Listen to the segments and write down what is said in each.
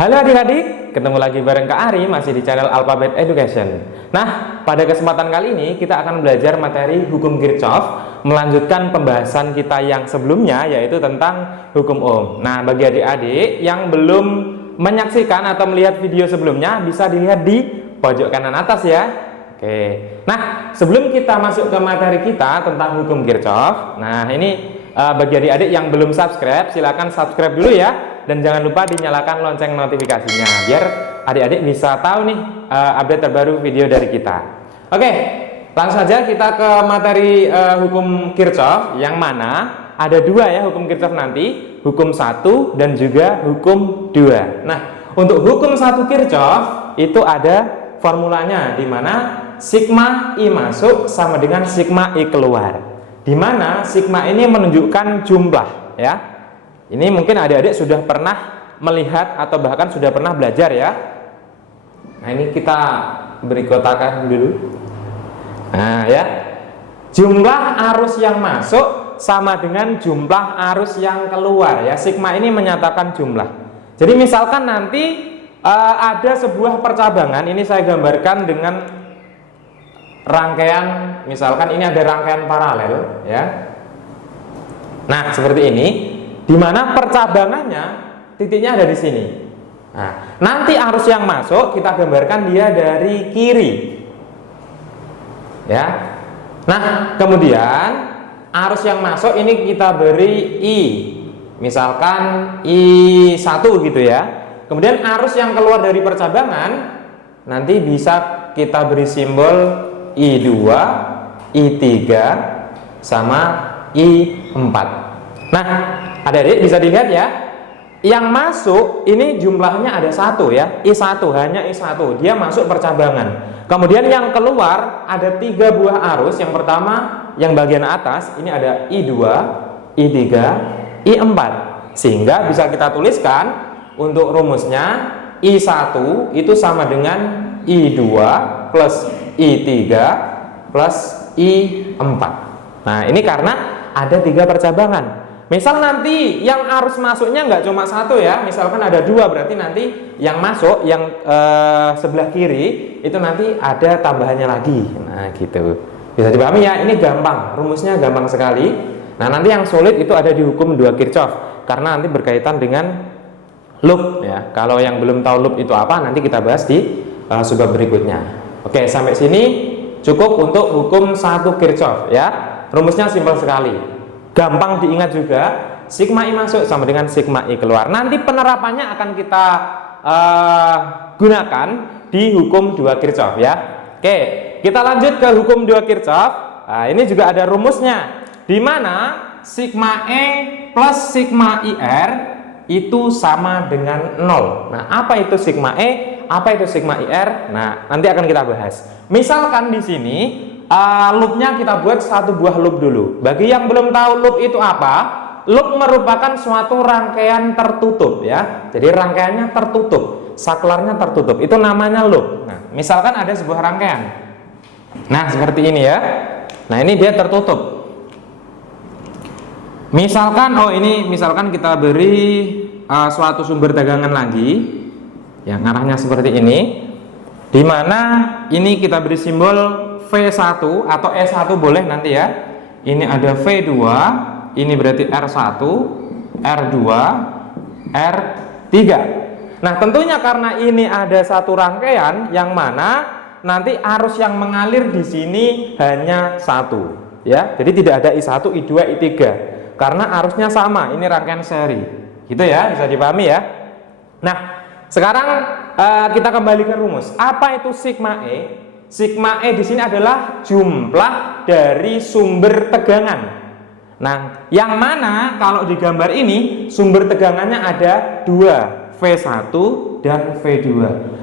Halo adik-adik, ketemu lagi bareng Kak Ari masih di channel Alphabet Education. Nah, pada kesempatan kali ini kita akan belajar materi hukum Kirchhoff, melanjutkan pembahasan kita yang sebelumnya yaitu tentang hukum Ohm. Nah, bagi adik-adik yang belum menyaksikan atau melihat video sebelumnya bisa dilihat di pojok kanan atas ya. Oke. Nah, sebelum kita masuk ke materi kita tentang hukum Kirchhoff, nah ini bagi adik-adik yang belum subscribe, silakan subscribe dulu ya. Dan jangan lupa dinyalakan lonceng notifikasinya biar adik-adik bisa tahu nih update terbaru video dari kita. Oke, langsung saja kita ke materi hukum Kirchhoff, yang mana ada dua ya hukum Kirchhoff nanti, hukum 1 dan juga hukum 2. Nah, untuk hukum 1 Kirchhoff itu ada formulanya, di mana sigma I masuk sama dengan sigma I keluar, di mana sigma ini menunjukkan jumlah ya. Ini mungkin adik-adik sudah pernah melihat atau bahkan sudah pernah belajar ya. Nah, ini kita beri kotakan dulu. Nah ya, jumlah arus yang masuk sama dengan jumlah arus yang keluar ya. Sigma ini menyatakan jumlah. Jadi misalkan nanti ada sebuah percabangan, ini saya gambarkan dengan rangkaian, misalkan ini ada rangkaian paralel ya. Nah, seperti ini. Di mana percabangannya titiknya ada di sini. Nah, nanti arus yang masuk kita gambarkan dia dari kiri. Ya. Nah, kemudian arus yang masuk ini kita beri I. Misalkan I1 gitu ya. Kemudian arus yang keluar dari percabangan nanti bisa kita beri simbol I2, I3 sama I4. Nah, adik-adik bisa dilihat ya, yang masuk ini jumlahnya ada satu ya, I1, hanya I1, dia masuk percabangan. Kemudian yang keluar ada 3 buah arus. Yang pertama yang bagian atas ini ada I2, I3, I4, sehingga bisa kita tuliskan untuk rumusnya I1 itu sama dengan I2 plus I3 plus I4. Nah, ini karena ada 3 percabangan. Misal nanti yang arus masuknya nggak cuma satu ya, misalkan ada 2, berarti nanti yang masuk yang sebelah kiri itu nanti ada tambahannya lagi. Nah gitu, bisa dipahami ya, ini gampang, rumusnya gampang sekali. Nah, nanti yang sulit itu ada di hukum 2 Kirchhoff, karena nanti berkaitan dengan loop ya. Kalau yang belum tahu loop itu apa, nanti kita bahas di subbab berikutnya. Oke, sampai sini cukup untuk hukum 1 Kirchhoff ya. Rumusnya simpel sekali, gampang diingat juga, sigma I masuk sama dengan sigma I keluar. Nanti penerapannya akan kita gunakan di hukum 2 Kirchhoff ya. Oke, kita lanjut ke hukum 2 Kirchhoff. Nah, ini juga ada rumusnya, di mana sigma E plus sigma IR itu sama dengan 0. Nah, apa itu sigma E? Apa itu sigma IR? Nah, nanti akan kita bahas. Misalkan di sini loopnya kita buat satu buah loop dulu. Bagi yang belum tahu loop itu apa, loop merupakan suatu rangkaian tertutup ya. Jadi rangkaiannya tertutup, saklarnya tertutup, itu namanya loop. Nah, misalkan ada sebuah rangkaian, nah seperti ini ya. Nah, ini dia tertutup. Misalkan, misalkan kita beri suatu sumber tegangan lagi yang arahnya seperti ini, di mana ini kita beri simbol V1 atau E1 boleh nanti ya. Ini ada V2, ini berarti R1, R2, R3. Nah, tentunya karena ini ada satu rangkaian yang mana nanti arus yang mengalir di sini hanya satu ya. Jadi tidak ada I1, I2, I3 karena arusnya sama, ini rangkaian seri. Gitu ya, bisa dipahami ya. Nah, sekarang kita kembali ke rumus. Apa itu sigma E? Sigma E di sini adalah jumlah dari sumber tegangan. Nah, yang mana kalau di gambar ini sumber tegangannya ada 2, V1 dan V2.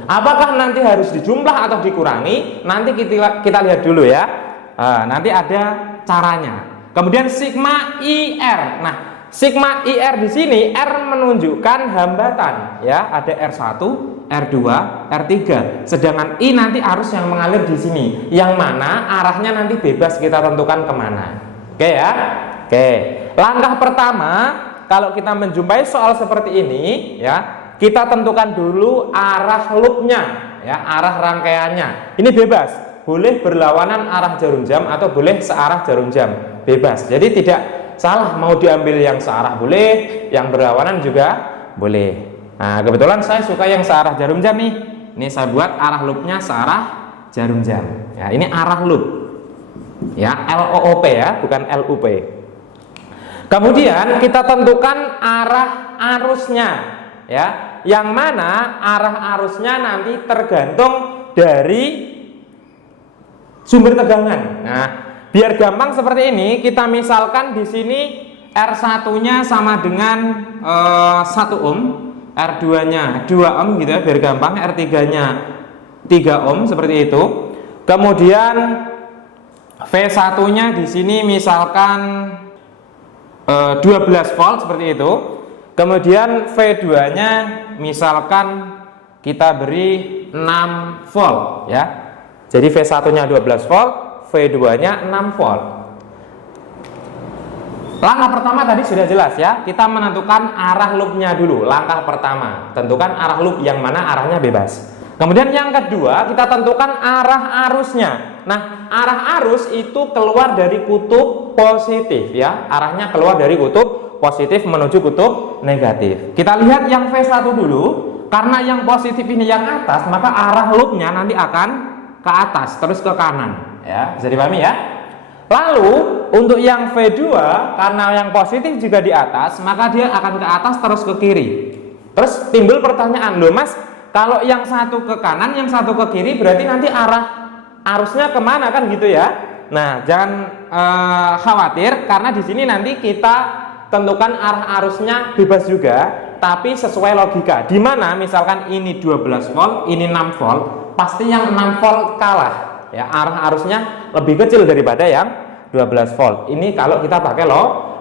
Apakah nanti harus dijumlah atau dikurangi? Nanti kita lihat dulu ya. Nanti ada caranya. Kemudian sigma IR. Nah, sigma IR di sini R menunjukkan hambatan ya, ada R1, R2, R3. Sedangkan I nanti arus yang mengalir di sini, yang mana arahnya nanti bebas kita tentukan kemana. Oke ya. Oke. Langkah pertama, kalau kita menjumpai soal seperti ini ya, kita tentukan dulu arah loopnya, ya, arah rangkaiannya. Ini bebas, boleh berlawanan arah jarum jam atau boleh searah jarum jam, bebas. Jadi tidak salah, mau diambil yang searah boleh, yang berlawanan juga boleh. Nah, kebetulan saya suka yang searah jarum jam nih. Ini saya buat arah loopnya searah jarum jam. Ya, ini arah loop. Ya, LOOP ya, bukan LUP. Kemudian kita tentukan arah arusnya, ya, yang mana arah arusnya nanti tergantung dari sumber tegangan. Nah, biar gampang seperti ini, kita misalkan di sini R1-nya sama dengan 1 ohm, R2-nya 2 ohm gitu ya, biar gampang. R3-nya 3 ohm seperti itu. Kemudian V1-nya di sini misalkan 12 volt seperti itu. Kemudian V2-nya misalkan kita beri 6 volt ya. Jadi V1-nya 12 volt, V2-nya 6 volt. Langkah pertama tadi sudah jelas ya. Kita menentukan arah loopnya dulu. Langkah pertama, tentukan arah loop yang mana arahnya bebas. Kemudian yang kedua, kita tentukan arah arusnya. Nah, arah arus itu keluar dari kutub positif ya. Arahnya keluar dari kutub positif menuju kutub negatif. Kita lihat yang V1 dulu. Karena yang positif ini yang atas, maka arah loopnya nanti akan ke atas terus ke kanan ya. Bisa dipahami ya? Lalu untuk yang V2, karena yang positif juga di atas, maka dia akan ke atas terus ke kiri. Terus timbul pertanyaan, loh Mas, kalau yang satu ke kanan, yang satu ke kiri, berarti nanti arah arusnya kemana kan gitu ya? Nah, jangan khawatir, karena di sini nanti kita tentukan arah arusnya bebas juga, tapi sesuai logika. Di mana misalkan ini 12 volt, ini 6 volt, pasti yang 6 volt kalah. Ya, arah arusnya lebih kecil daripada yang 12 volt. Ini kalau kita pakai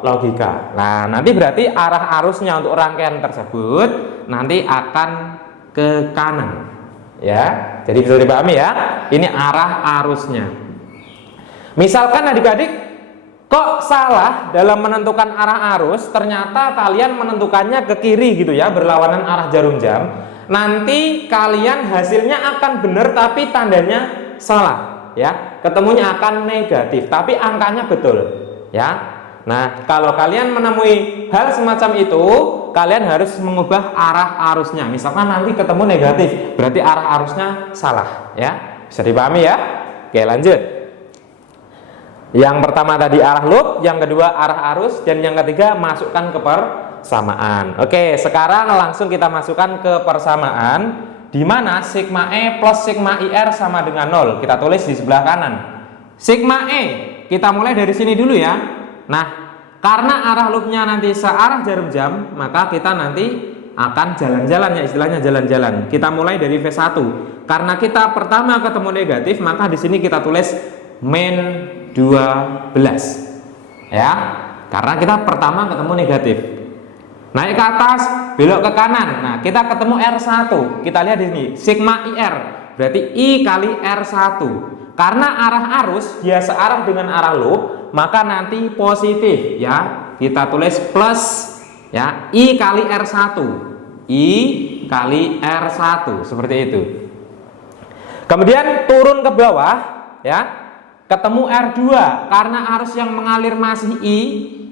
logika. Nah, nanti berarti arah arusnya untuk rangkaian tersebut nanti akan ke kanan ya. Jadi bisa dipahami ya, ini arah arusnya. Misalkan adik-adik kok salah dalam menentukan arah arus, ternyata kalian menentukannya ke kiri gitu ya, berlawanan arah jarum jam. Nanti kalian hasilnya akan benar tapi tandanya salah ya, ketemunya akan negatif tapi angkanya betul ya. Nah, kalau kalian menemui hal semacam itu, kalian harus mengubah arah arusnya. Misalkan nanti ketemu negatif, berarti arah arusnya salah ya. Bisa dipahami ya? Oke, lanjut. Yang pertama tadi arah loop, yang kedua arah arus, dan yang ketiga masukkan ke persamaan. Oke, sekarang langsung kita masukkan ke persamaan, di mana sigma E plus sigma IR sama dengan 0. Kita tulis di sebelah kanan. Sigma E, kita mulai dari sini dulu ya. Nah, karena arah loopnya nanti searah jarum jam, maka kita nanti akan jalan-jalan ya, istilahnya jalan-jalan. Kita mulai dari V1. Karena kita pertama ketemu negatif, maka di sini kita tulis min 12 ya, karena kita pertama ketemu negatif. Naik ke atas, belok ke kanan. Nah, kita ketemu R1. Kita lihat di sini, sigma IR berarti I kali R1. Karena arah arus dia searah dengan arah loop, maka nanti positif ya. Kita tulis plus ya, I kali R1. I kali R1 seperti itu. Kemudian turun ke bawah ya. Ketemu R2, karena arus yang mengalir masih I,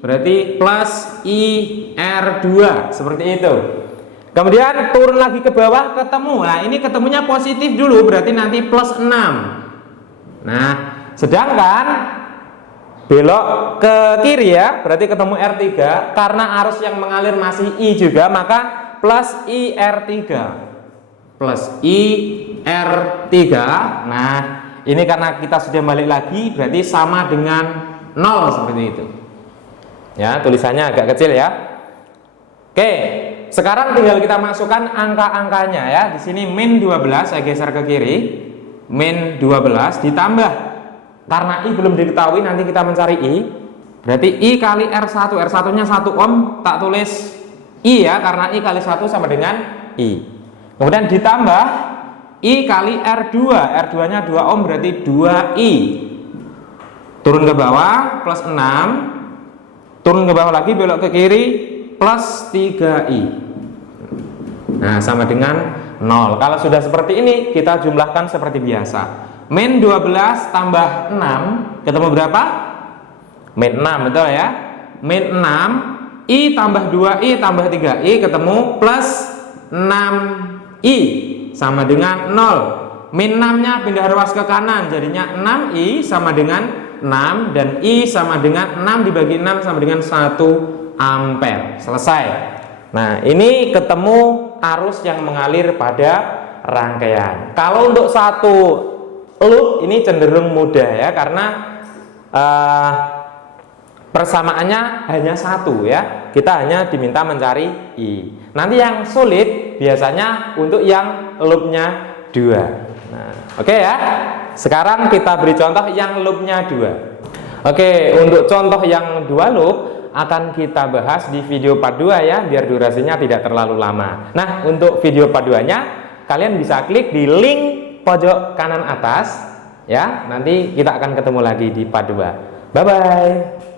berarti plus I R2 seperti itu. Kemudian turun lagi ke bawah ketemu. Nah, ini ketemunya positif dulu, berarti nanti plus 6. Nah, sedangkan belok ke kiri ya, berarti ketemu R3, karena arus yang mengalir masih I juga, maka plus I R3. Plus I R3. Nah, ini karena kita sudah balik lagi, berarti sama dengan 0 seperti itu. Ya, tulisannya agak kecil ya. Oke, sekarang tinggal kita masukkan angka-angkanya ya. Di sini min 12, saya geser ke kiri. Min 12 ditambah, karena I belum diketahui, nanti kita mencari I. Berarti I kali R1. R1-nya 1 ohm, tak tulis I ya, karena I kali 1 sama dengan I. Kemudian ditambah I kali R2, R2-nya 2 ohm berarti 2I. Turun ke bawah plus 6, turun ke bawah lagi belok ke kiri plus 3I. Nah, sama dengan 0. Kalau sudah seperti ini, kita jumlahkan seperti biasa. Min 12 tambah 6 ketemu berapa? Min 6, betul ya? Min 6, I tambah 2I tambah 3I ketemu plus 6I sama dengan 0. Min 6-nya pindah ruas ke kanan, jadinya 6I sama dengan 6, dan I sama dengan 6 dibagi 6 sama dengan 1 ampere. Selesai. Nah, ini ketemu arus yang mengalir pada rangkaian. Kalau untuk satu loop ini cenderung mudah ya, karena persamaannya hanya satu ya. Kita hanya diminta mencari I. Nanti yang sulit biasanya untuk yang loopnya 2. Nah, oke ya. Sekarang kita beri contoh yang loopnya 2. Oke, untuk contoh yang 2 loop akan kita bahas di video part 2 ya, biar durasinya tidak terlalu lama. Nah, untuk video part 2-nya kalian bisa klik di link pojok kanan atas ya. Nanti kita akan ketemu lagi di part 2. Bye bye.